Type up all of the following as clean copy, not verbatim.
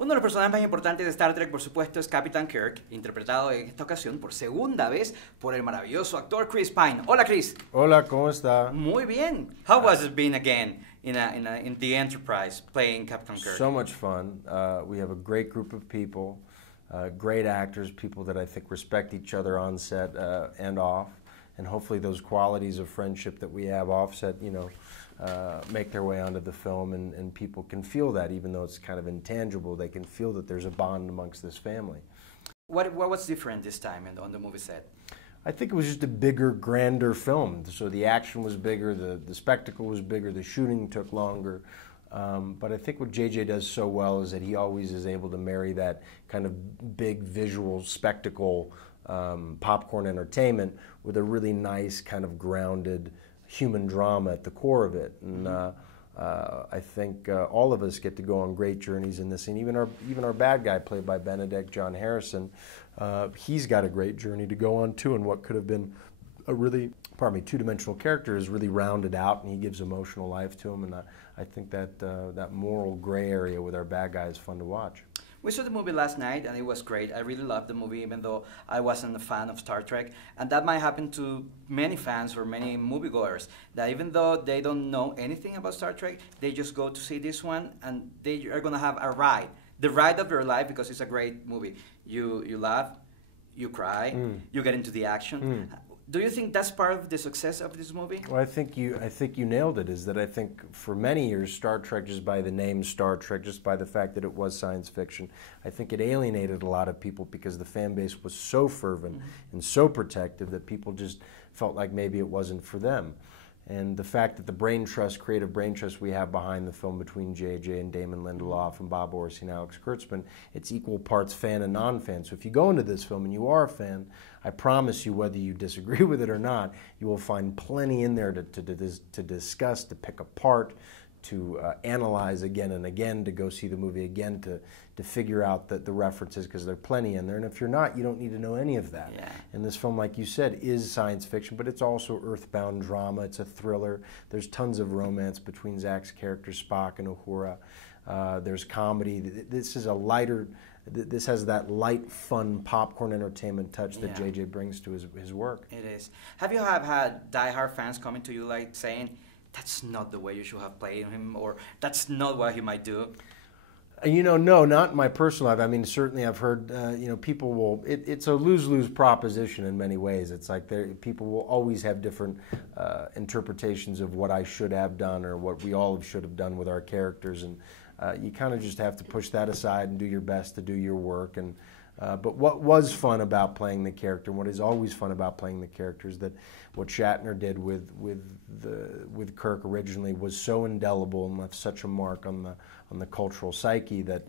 Uno de los personajes más importantes de Star Trek, por supuesto, es Capitán Kirk, interpretado en esta ocasión por segunda vez por el maravilloso actor Chris Pine. Hola, Chris. Hola, ¿cómo está? Muy bien. How was it being again in the Enterprise playing Captain Kirk? So much fun. We have a great group of people, great actors, people that I think respect each other on set and off, and hopefully those qualities of friendship that we have offset, make their way onto the film, and people can feel that, even though it's kind of intangible. They can feel that there's a bond amongst this family. What was different this time on the movie set? I think it was just a bigger, grander film. So the action was bigger, the spectacle was bigger, the shooting took longer. But I think what JJ does so well is that he always is able to marry that kind of big visual spectacle, popcorn entertainment with a really nice kind of grounded human drama at the core of it. And I think all of us get to go on great journeys in this, and even our bad guy, played by Benedict John Harrison, he's got a great journey to go on too, and what could have been a really, two-dimensional character is really rounded out, and he gives emotional life to him, and I think that that moral gray area with our bad guy is fun to watch. We saw the movie last night, and it was great. I really loved the movie, even though I wasn't a fan of Star Trek. And that might happen to many fans or many moviegoers, that even though they don't know anything about Star Trek, they just go to see this one, and they are going to have a ride. The ride of their life, because it's a great movie. You laugh, you cry, you get into the action. Do you think that's part of the success of this movie? Well, I think you nailed it. Is that I think for many years Star Trek, just by the name Star Trek, just by the fact that it was science fiction, I think it alienated a lot of people because the fan base was so fervent and so protective that people just felt like maybe it wasn't for them. And the fact that the brain trust, creative brain trust we have behind the film between JJ and Damon Lindelof and Bob Orsi and Alex Kurtzman, it's equal parts fan and non-fan. So if you go into this film and you are a fan, I promise you, whether you disagree with it or not, you will find plenty in there to discuss, to pick apart, to analyze again and again, to go see the movie again, to figure out the references, because there are plenty in there. And if you're not, you don't need to know any of that. Yeah. And this film, like you said, is science fiction, but it's also earthbound drama. It's a thriller. There's tons of romance between Zach's characters, Spock and Uhura. There's comedy. This is a lighter, this has that light, fun, popcorn entertainment touch that JJ brings to his work. It is. Have you had diehard fans coming to you like saying, that's not the way you should have played him, or that's not what he might do? No, not in my personal life. I mean, certainly I've heard, people will, it's a lose-lose proposition in many ways. It's like people will always have different interpretations of what I should have done or what we all should have done with our characters. And you kind of just have to push that aside and do your best to do your work. And but what was fun about playing the character, and what is always fun about playing the character, is that what Shatner did with Kirk originally was so indelible and left such a mark on the cultural psyche that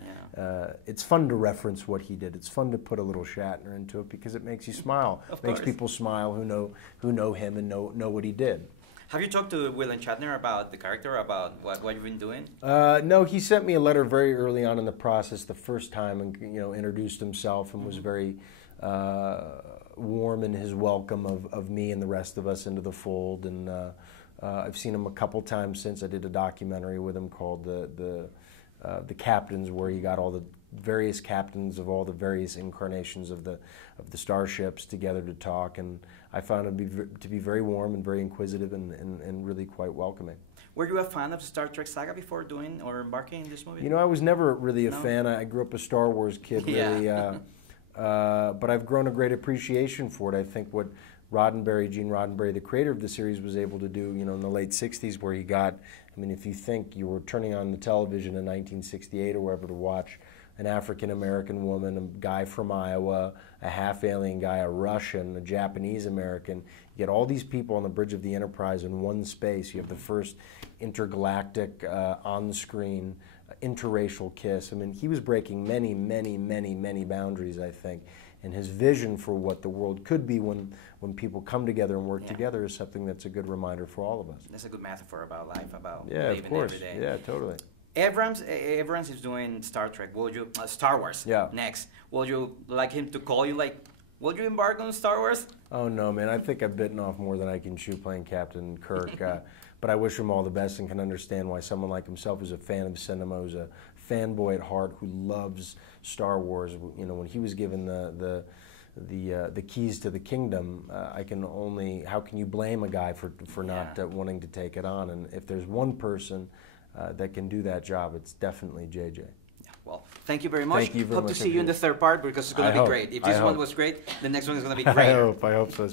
it's fun to reference what he did. It's fun to put a little Shatner into it because it makes you smile. It makes people smile who know him and know what he did. Have you talked to William Shatner about the character, about what you've been doing? No, he sent me a letter very early on in the process, the first time, and introduced himself and was very warm in his welcome of me and the rest of us into the fold. And I've seen him a couple times since. I did a documentary with him called the Captains, where he got all the various captains of all the various incarnations of the starships together to talk, and I found him to be very warm and very inquisitive and really quite welcoming. Were you a fan of the Star Trek saga before doing or embarking in this movie? I was never really a fan. I grew up a Star Wars kid, really, but I've grown a great appreciation for it. I think what Gene Roddenberry, the creator of the series, was able to do, in the late 60s, where he got, if you think you were turning on the television in 1968 or wherever to watch an African-American woman, a guy from Iowa, a half-alien guy, a Russian, a Japanese-American. You get all these people on the bridge of the Enterprise in one space. You have the first intergalactic, on-screen, interracial kiss. He was breaking many, many, many, many boundaries, I think. And his vision for what the world could be when people come together and work together is something that's a good reminder for all of us. That's a good metaphor about life, about living of course. Every day. Yeah, totally. Abrams is doing Star Trek. Would you Star Wars? Next. Would you like him to call you Would you embark on Star Wars? Oh no, man! I think I've bitten off more than I can chew playing Captain Kirk. But I wish him all the best and can understand why someone like himself, who's a fan of cinema, who's a fanboy at heart who loves Star Wars. You know, when he was given the keys to the kingdom, how can you blame a guy for not wanting to take it on? And if there's one person that can do that job, it's definitely JJ. Yeah, well, thank you very much. Thank you very Hope much to see you in the third part, because it's going to be great. If this one was great, the next one is going to be great. I hope so.